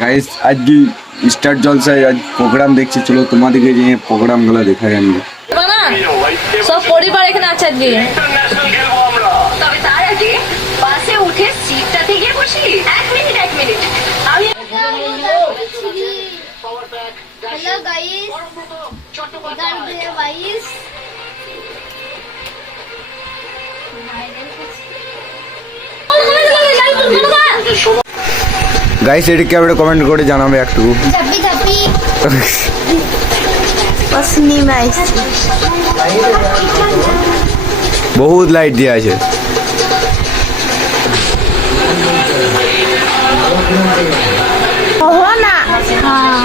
Guys আজকে star জলসায় আজ প্রোগ্রাম দেখছি, চলো তোমাদেরকে যে প্রোগ্রামগুলো দেখাই আমি। সব পরিবার এখানে আছে আজকে। তবে তার আগে বাসে উঠে সিটটা থেকে বসি। এক মিনিট আমি हेलो गाइस, गाइस গাইস এটা কি আপনি কমেন্ট করে জানাবে একটু। झप्पी झप्पी पसनी में বহুত লাইট দিয়ে আছে। हो ना। हाँ